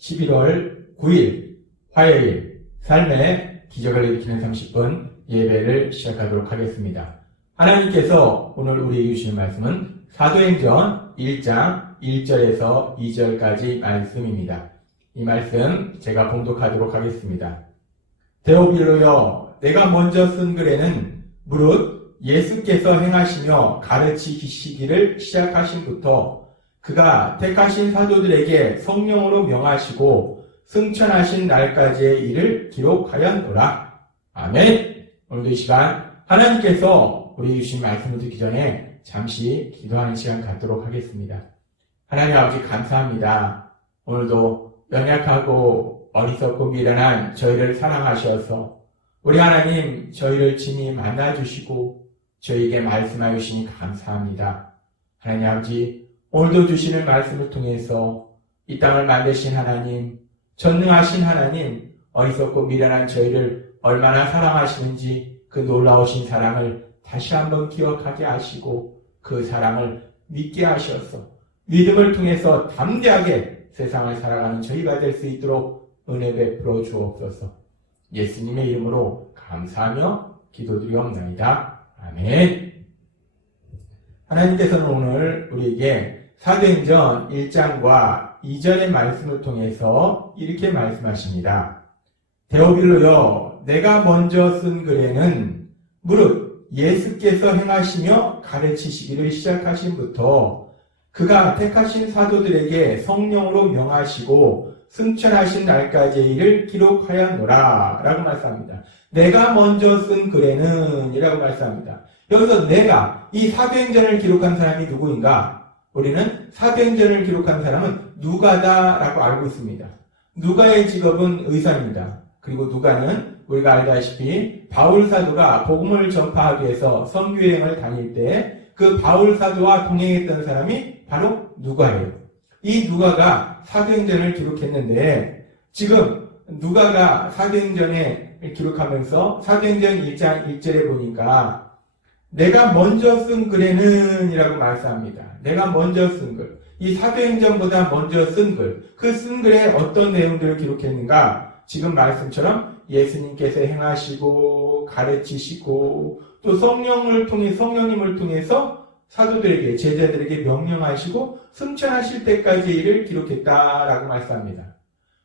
11월 9일 화요일 삶의 기적을 일으키는 30분 예배를 시작하도록 하겠습니다. 하나님께서 오늘 우리에게 주시는 말씀은 사도행전 1장 1절에서 2절까지 말씀입니다. 이 말씀 제가 봉독하도록 하겠습니다. 데오빌로여, 내가 먼저 쓴 글에는 무릇 예수께서 행하시며 가르치시기를 시작하신부터 그가 택하신 사도들에게 성령으로 명하시고 승천하신 날까지의 일을 기록하였노라. 아멘. 오늘도 이 시간 하나님께서 우리 주신 말씀을 듣기 전에 잠시 기도하는 시간 갖도록 하겠습니다. 하나님 아버지 감사합니다. 오늘도 연약하고 어리석고 미련한 저희를 사랑하셔서 우리 하나님 저희를 친히 만나주시고 저희에게 말씀하여 주시니 감사합니다. 하나님 아버지 오늘도 주시는 말씀을 통해서 이 땅을 만드신 하나님, 전능하신 하나님, 어리석고 미련한 저희를 얼마나 사랑하시는지 그 놀라우신 사랑을 다시 한번 기억하게 하시고 그 사랑을 믿게 하셔서 믿음을 통해서 담대하게 세상을 살아가는 저희가 될 수 있도록 은혜 베풀어 주옵소서. 예수님의 이름으로 감사하며 기도드리옵나이다. 아멘. 하나님께서는 오늘 우리에게 사도행전 1장과 2절의 말씀을 통해서 이렇게 말씀하십니다. 데오빌로여, 내가 먼저 쓴 글에는 무릇 예수께서 행하시며 가르치시기를 시작하신부터 그가 택하신 사도들에게 성령으로 명하시고 승천하신 날까지의 일을 기록하였노라 라고 말씀합니다. 내가 먼저 쓴 글에는 이라고 말씀합니다. 여기서 내가, 이 사도행전을 기록한 사람이 누구인가? 우리는 사도행전을 기록한 사람은 누가다라고 알고 있습니다. 누가의 직업은 의사입니다. 그리고 누가는 우리가 알다시피 바울 사도가 복음을 전파하기 위해서 선교여행을 다닐 때 그 바울 사도와 동행했던 사람이 바로 누가예요. 이 누가가 사도행전을 기록했는데 지금 누가가 사도행전에 기록하면서 사도행전 1장 1절에 보니까 내가 먼저 쓴 글에는 이라고 말씀합니다. 내가 먼저 쓴 글. 이 사도행전보다 먼저 쓴 글. 그 쓴 글에 어떤 내용들을 기록했는가? 지금 말씀처럼 예수님께서 행하시고 가르치시고 또 성령님을 통해서 사도들에게 제자들에게 명령하시고 승천하실 때까지 일을 기록했다라고 말씀합니다.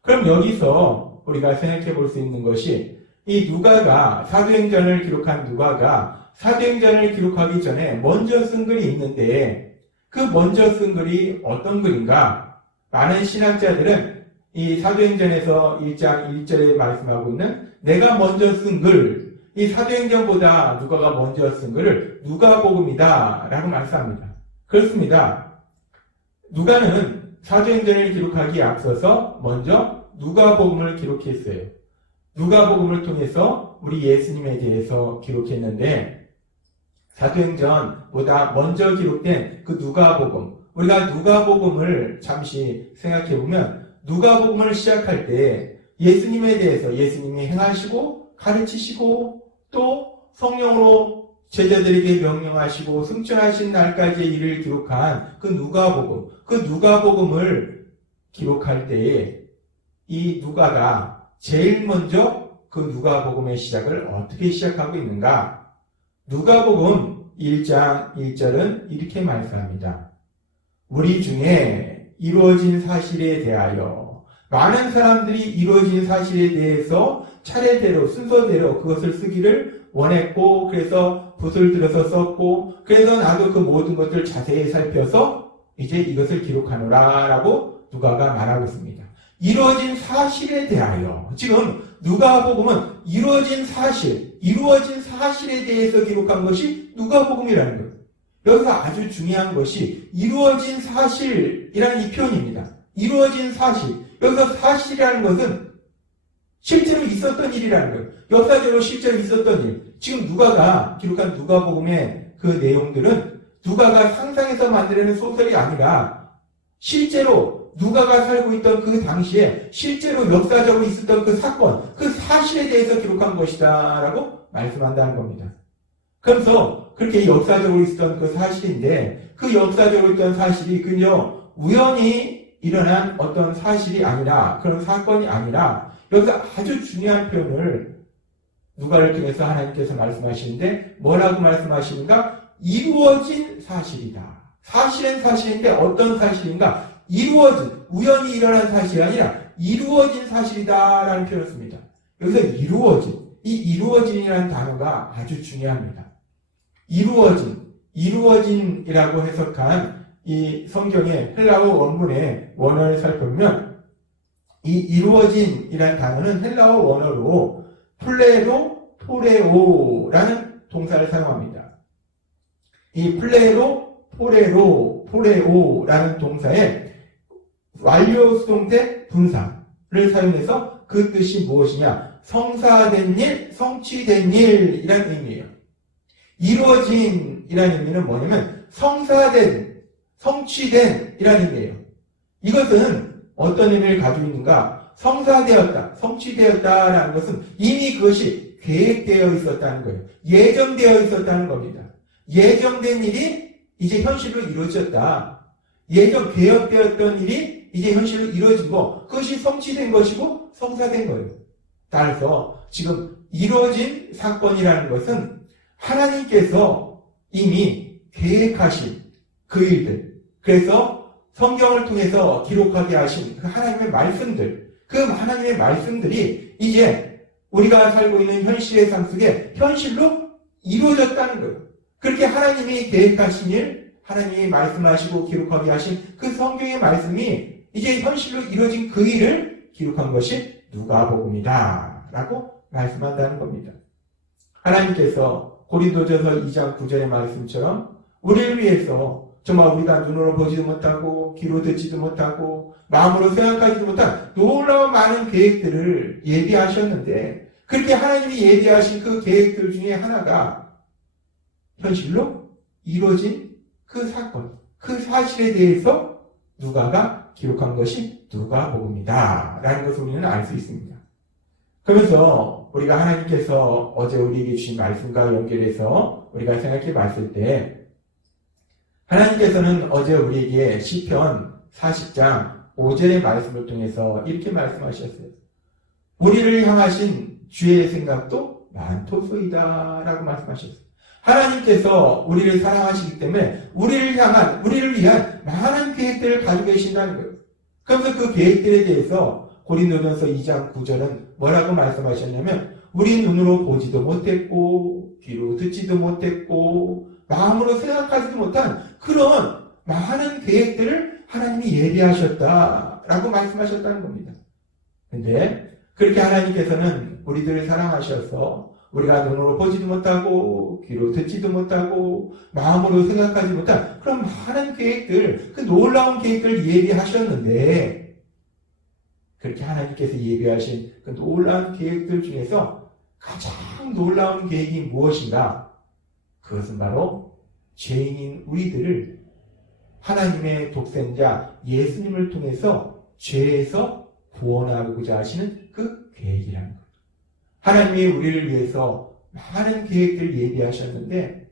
그럼 여기서 우리가 생각해 볼 수 있는 것이 이 누가가 사도행전을 기록한 누가가 사도행전을 기록하기 전에 먼저 쓴 글이 있는데 그 먼저 쓴 글이 어떤 글인가? 많은 신학자들은 이 사도행전에서 1장 1절에 말씀하고 있는 내가 먼저 쓴 글, 이 사도행전보다 누가가 먼저 쓴 글을 누가복음이다 라고 말씀합니다. 그렇습니다. 누가는 사도행전을 기록하기에 앞서서 먼저 누가복음을 기록했어요. 누가복음을 통해서 우리 예수님에 대해서 기록했는데 사도행전보다 먼저 기록된 그 누가복음, 우리가 누가복음을 잠시 생각해보면 누가복음을 시작할 때 예수님에 대해서 예수님이 행하시고 가르치시고 또 성령으로 제자들에게 명령하시고 승천하신 날까지의 일을 기록한 그 누가복음, 그 누가복음을 기록할 때에 이 누가가 제일 먼저 그 누가복음의 시작을 어떻게 시작하고 있는가? 누가복음 1장 1절은 이렇게 말씀합니다. 우리 중에 이루어진 사실에 대하여 많은 사람들이 이루어진 사실에 대해서 차례대로 순서대로 그것을 쓰기를 원했고 그래서 붓을 들어서 썼고 그래서 나도 그 모든 것을 자세히 살펴서 이제 이것을 기록하노라 라고 누가가 말하고 있습니다. 이루어진 사실에 대하여 지금 누가복음은 이루어진 사실에 대해서 기록한 것이 누가복음이라는 거예요. 여기서 아주 중요한 것이 이루어진 사실이라는 이 표현입니다. 이루어진 사실. 여기서 사실이라는 것은 실제로 있었던 일이라는 거예요. 역사적으로 실제로 있었던 일. 지금 누가가 기록한 누가복음의 그 내용들은 누가가 상상해서 만들어낸 소설이 아니라 실제로 누가가 살고 있던 그 당시에 실제로 역사적으로 있었던 그 사건, 그 사실에 대해서 기록한 것이다 라고 말씀한다는 겁니다. 그래서 그렇게 역사적으로 있었던 그 사실인데 그 역사적으로 있던 사실이 그저 우연히 일어난 어떤 사실이 아니라, 그런 사건이 아니라, 여기서 아주 중요한 표현을 누가를 통해서 하나님께서 말씀하시는데 뭐라고 말씀하시는가? 이루어진 사실이다. 사실은 사실인데 어떤 사실인가? 이루어진, 우연히 일어난 사실이 아니라 이루어진 사실이다라는 표현을 씁니다. 여기서 이루어진, 이 이루어진이라는 단어가 아주 중요합니다. 이루어진이라고 해석한 이 성경의 헬라어 원문의 원어를 살펴보면 이 이루어진이라는 단어는 헬라어 원어로 플레로 포레오라는 동사를 사용합니다. 이 플레로 포레오라는 동사에 완료 수동태 분사를 사용해서 그 뜻이 무엇이냐? 성사된 일, 성취된 일이라는 의미예요. 이루어진이라는 의미는 뭐냐면 성사된, 성취된 이라는 의미예요. 이것은 어떤 의미를 가지고 있는가? 성사되었다, 성취되었다라는 것은 이미 그것이 계획되어 있었다는 거예요. 예정되어 있었다는 겁니다. 예정된 일이 이제 현실로 이루어졌다. 예정 계획되었던 일이 이제 현실로 이루어진 거, 그것이 성취된 것이고 성사된 거예요. 따라서 지금 이루어진 사건이라는 것은 하나님께서 이미 계획하신 그 일들, 그래서 성경을 통해서 기록하게 하신 그 하나님의 말씀들, 그 하나님의 말씀들이 이제 우리가 살고 있는 현실의 삶 속에 현실로 이루어졌다는 거예요. 그렇게 하나님이 계획하신 일, 하나님이 말씀하시고 기록하게 하신 그 성경의 말씀이 이제 현실로 이루어진 그 일을 기록한 것이 누가복음이다 라고 말씀한다는 겁니다. 하나님께서 고린도전서 2장 9절의 말씀처럼 우리를 위해서 정말 우리가 눈으로 보지도 못하고 귀로 듣지도 못하고 마음으로 생각하지도 못한 놀라운 많은 계획들을 예비하셨는데, 그렇게 하나님이 예비하신 그 계획들 중에 하나가 현실로 이루어진 그 사건, 그 사실에 대해서 누가가 기록한 것이 누가복음이다 라는 것을 우리는 알 수 있습니다. 그러면서 우리가 하나님께서 어제 우리에게 주신 말씀과 연결해서 우리가 생각해 봤을 때, 하나님께서는 어제 우리에게 시편 40장 5절의 말씀을 통해서 이렇게 말씀하셨어요. 우리를 향하신 주의 생각도 많도소이다 라고 말씀하셨어요. 하나님께서 우리를 사랑하시기 때문에 우리를 위한 많은 계획들을 가지고 계신다는 거예요. 그래서 그 계획들에 대해서 고린도전서 2장 9절은 뭐라고 말씀하셨냐면, 우리 눈으로 보지도 못했고 귀로 듣지도 못했고 마음으로 생각하지도 못한 그런 많은 계획들을 하나님이 예비하셨다라고 말씀하셨다는 겁니다. 근데 그렇게 하나님께서는 우리들을 사랑하셔서 우리가 눈으로 보지도 못하고 귀로 듣지도 못하고 마음으로 생각하지 못한 그런 많은 계획들, 그 놀라운 계획들을 예비하셨는데, 그렇게 하나님께서 예비하신 그 놀라운 계획들 중에서 가장 놀라운 계획이 무엇인가? 그것은 바로 죄인인 우리들을 하나님의 독생자 예수님을 통해서 죄에서 구원하고자 하시는 그 계획이라는 거예요. 하나님이 우리를 위해서 많은 계획들을 예비하셨는데,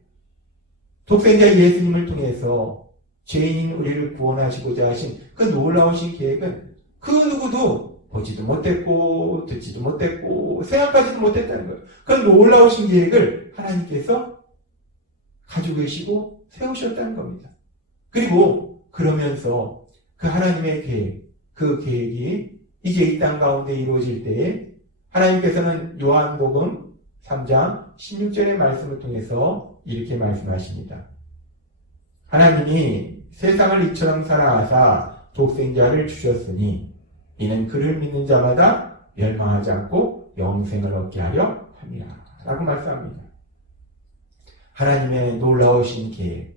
독생자 예수님을 통해서 죄인인 우리를 구원하시고자 하신 그 놀라우신 계획은 그 누구도 보지도 못했고 듣지도 못했고 생각하지도 못했다는 거예요. 그 놀라우신 계획을 하나님께서 가지고 계시고 세우셨다는 겁니다. 그리고 그러면서 그 하나님의 계획, 그 계획이 이제 이 땅 가운데 이루어질 때에 하나님께서는 요한복음 3장 16절의 말씀을 통해서 이렇게 말씀하십니다. 하나님이 세상을 이처럼 사랑하사 독생자를 주셨으니 이는 그를 믿는 자마다 멸망하지 않고 영생을 얻게 하려 함이라 라고 말씀합니다. 하나님의 놀라우신 계획,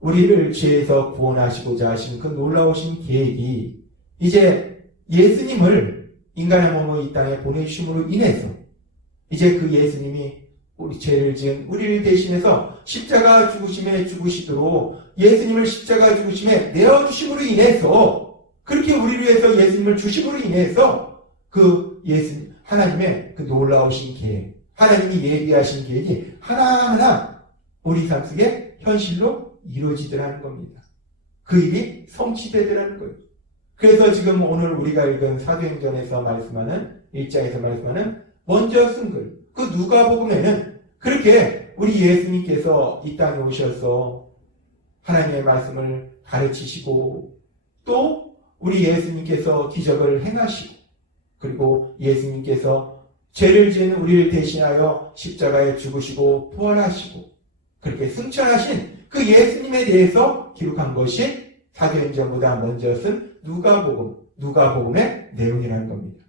우리를 죄에서 구원하시고자 하신 그 놀라우신 계획이 이제 예수님을 인간의 몸으로 이 땅에 보내주심으로 인해서 이제 그 예수님이 우리 죄를 지은 우리를 대신해서 십자가 죽으심에 죽으시도록 예수님을 십자가 죽으심에 내어주심으로 인해서, 그렇게 우리를 위해서 예수님을 주심으로 인해서 그 예수님, 하나님의 그 놀라우신 계획, 하나님이 예비하신 계획이 하나하나 우리 삶 속에 현실로 이루어지더라는 겁니다. 그 일이 성취되더라는 거예요. 그래서 지금 오늘 우리가 읽은 사도행전에서 말씀하는 1장에서 말씀하는 먼저 쓴 글, 그 누가복음에는 그렇게 우리 예수님께서 이 땅에 오셔서 하나님의 말씀을 가르치시고 또 우리 예수님께서 기적을 행하시고 그리고 예수님께서 죄를 지은 우리를 대신하여 십자가에 죽으시고 부활하시고 그렇게 승천하신 그 예수님에 대해서 기록한 것이 사도행전보다 먼저 쓴 누가복음의 내용이라는 겁니다.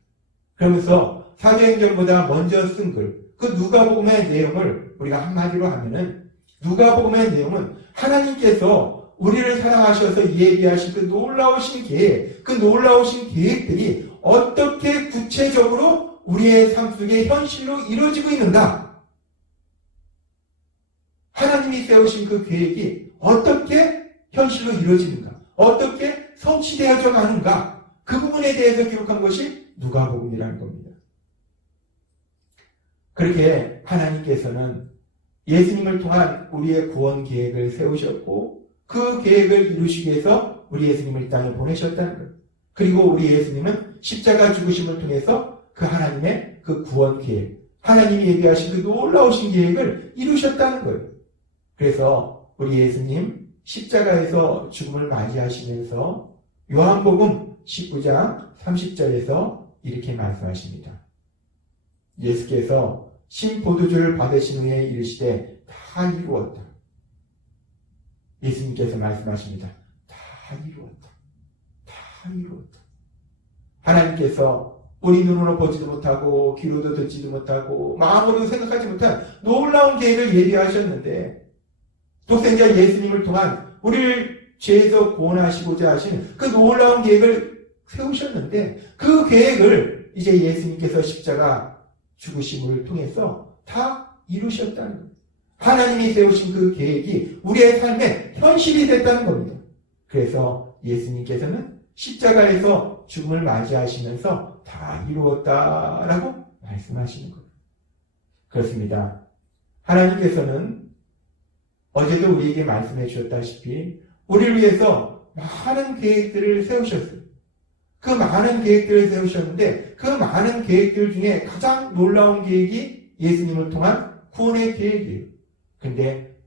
그러면서 사도행전보다 먼저 쓴 글, 그 누가복음의 내용을 우리가 한마디로 하면은 누가복음의 내용은 하나님께서 우리를 사랑하셔서 예비하신 그 놀라우신 계획, 그 놀라우신 계획들이 어떻게 구체적으로 우리의 삶 속에 현실로 이루어지고 있는가? 하나님이 세우신 그 계획이 어떻게 현실로 이루어지는가? 어떻게 성취되어져 가는가? 그 부분에 대해서 기록한 것이 누가복음이라는 겁니다. 그렇게 하나님께서는 예수님을 통한 우리의 구원 계획을 세우셨고 그 계획을 이루시기 위해서 우리 예수님을 이 땅에 보내셨다는 거예요. 그리고 우리 예수님은 십자가 죽으심을 통해서 그 하나님의 그 구원 계획, 하나님이 예비하신 그 놀라우신 계획을 이루셨다는 거예요. 그래서 우리 예수님 십자가에서 죽음을 맞이하시면서 요한복음 19장 30절에서 이렇게 말씀하십니다. 예수께서 신포도주를 받으신 후에 이르시되 다 이루었다. 예수님께서 말씀하십니다. 다 이루었다. 다 이루었다. 하나님께서 우리 눈으로 보지도 못하고 귀로도 듣지도 못하고 마음으로 생각하지 못한 놀라운 계획을 예비하셨는데 독생자 예수님을 통한 우리를 죄에서 구원하시고자 하시는 그 놀라운 계획을 세우셨는데 그 계획을 이제 예수님께서 십자가 죽으심을 통해서 다 이루셨다는 겁니다. 하나님이 세우신 그 계획이 우리의 삶에 현실이 됐다는 겁니다. 그래서 예수님께서는 십자가에서 죽음을 맞이하시면서 다 이루었다라고 말씀하시는 거예요. 그렇습니다. 하나님께서는 어제도 우리에게 말씀해 주셨다시피 우리를 위해서 많은 계획들을 세우셨어요. 그 많은 계획들을 세우셨는데 그 많은 계획들 중에 가장 놀라운 계획이 예수님을 통한 구원의 계획이에요. 근데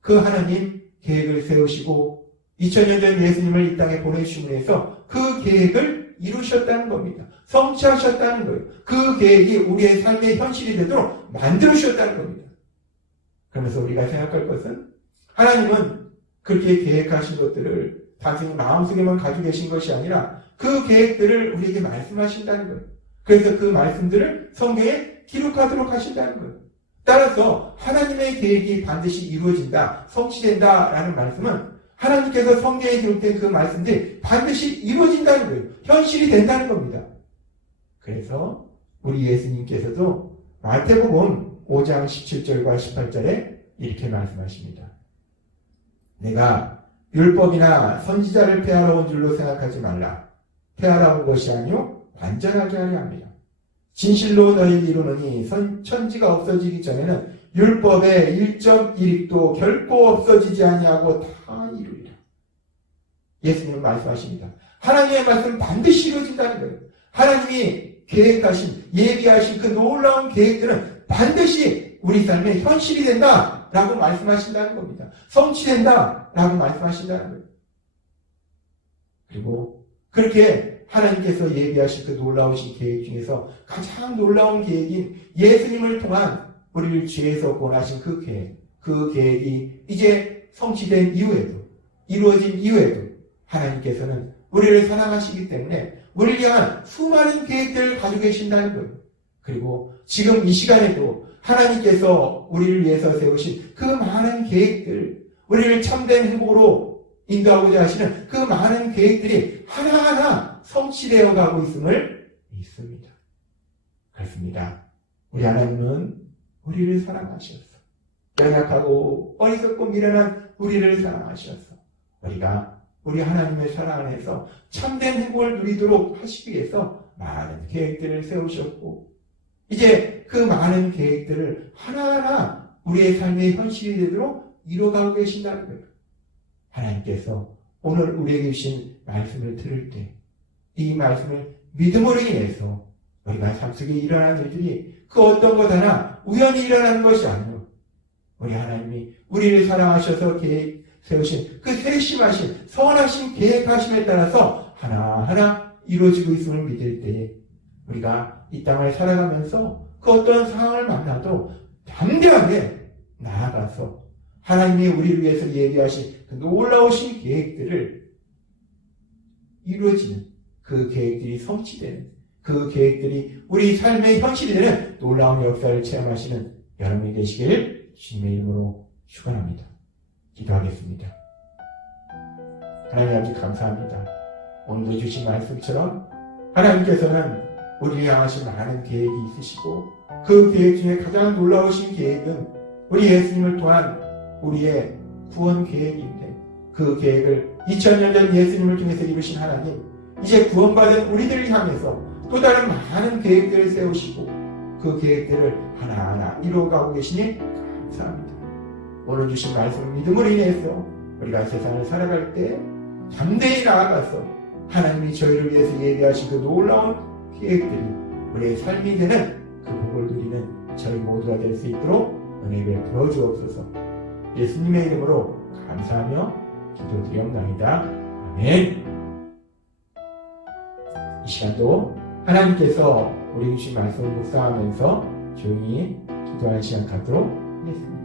그 하나님 계획을 세우시고 2000년 전 예수님을 이 땅에 보내주심으로 해서 그 계획을 이루셨다는 겁니다. 성취하셨다는 거예요. 그 계획이 우리의 삶의 현실이 되도록 만들으셨다는 겁니다. 그러면서 우리가 생각할 것은 하나님은 그렇게 계획하신 것들을 단순히 마음속에만 가지고 계신 것이 아니라 그 계획들을 우리에게 말씀하신다는 거예요. 그래서 그 말씀들을 성경에 기록하도록 하신다는 거예요. 따라서 하나님의 계획이 반드시 이루어진다, 성취된다라는 말씀은 하나님께서 성경에 기록된 그 말씀들이 반드시 이루어진다는 거예요. 현실이 된다는 겁니다. 그래서 우리 예수님께서도 마태복음 5장 17절과 18절에 이렇게 말씀하십니다. 내가 율법이나 선지자를 폐하러 온 줄로 생각하지 말라. 폐하러 온 것이 아니요 완전하게 하려 합니다. 진실로 너희를 이루노니 천지가 없어지기 전에는 율법의 1.1획도 결코 없어지지 아니하고 다 이루리라. 예수님은 말씀하십니다. 하나님의 말씀은 반드시 이루어진다는 거예요. 하나님이 계획하신, 예비하신 그 놀라운 계획들은 반드시 우리 삶의 현실이 된다라고 말씀하신다는 겁니다. 성취된다라고 말씀하신다는 거예요. 그리고 그렇게 하나님께서 예비하신 그 놀라우신 계획 중에서 가장 놀라운 계획인 예수님을 통한 우리를 죄에서 구원하신 그 계획이 이제 성취된 이후에도, 이루어진 이후에도 하나님께서는 우리를 사랑하시기 때문에 우리를 향한 수많은 계획들을 가지고 계신다는 거예요. 그리고 지금 이 시간에도 하나님께서 우리를 위해서 세우신 그 많은 계획들, 우리를 참된 행복으로 인도하고자 하시는 그 많은 계획들이 하나하나 성취되어 가고 있음을 믿습니다. 그렇습니다. 우리 하나님은 우리를 사랑하셨어. 연약하고 어리석고 미련한 우리를 사랑하셨어. 우리가 우리 하나님의 사랑 안에서 참된 행복을 누리도록 하시기 위해서 많은 계획들을 세우셨고 이제 그 많은 계획들을 하나하나 우리의 삶의 현실이 되도록 이루어가고 계신다는 거예요. 하나님께서 오늘 우리에게 주신 말씀을 들을 때 이 말씀을 믿음으로 인해서 우리가 삶 속에 일어나는 일들이 그 어떤 것 하나 우연히 일어나는 것이 아니요 우리 하나님이 우리를 사랑하셔서 계획 세우신 그 세심하신 선하신 계획하심에 따라서 하나하나 이루어지고 있음을 믿을 때에 우리가 이 땅을 살아가면서 그 어떤 상황을 만나도 담대하게 나아가서 하나님이 우리를 위해서 예비하신 그 놀라우신 계획들을 이루어지는 그 계획들이 성취되는 그 계획들이 우리 삶의 현실이 되는 놀라운 역사를 체험하시는 여러분이 되시길 주님의 이름으로 축원합니다. 기도하겠습니다. 하나님 아버지 감사합니다. 오늘도 주신 말씀처럼 하나님께서는 우리를 향하신 많은 계획이 있으시고 그 계획 중에 가장 놀라우신 계획은 우리 예수님을 통한 우리의 구원 계획인데 그 계획을 2000년 전 예수님을 통해서 이루신 하나님 이제 구원받은 우리들을 향해서 또 다른 많은 계획들을 세우시고 그 계획들을 하나하나 이루어가고 계시니 감사합니다. 오늘 주신 말씀을 믿음으로 인해서 우리가 세상을 살아갈 때 담대히 나아가서 하나님이 저희를 위해서 예비하신 그 놀라운 계획들이 우리의 삶이 되는 그 복을 누리는 저희 모두가 될 수 있도록 은혜 베풀어 주옵소서. 예수님의 이름으로 감사하며 기도드리옵나이다. 아멘. 이 시간도 하나님께서 우리 주신 말씀을 묵상하면서 조용히 기도하는 시간 갖도록 하겠습니다.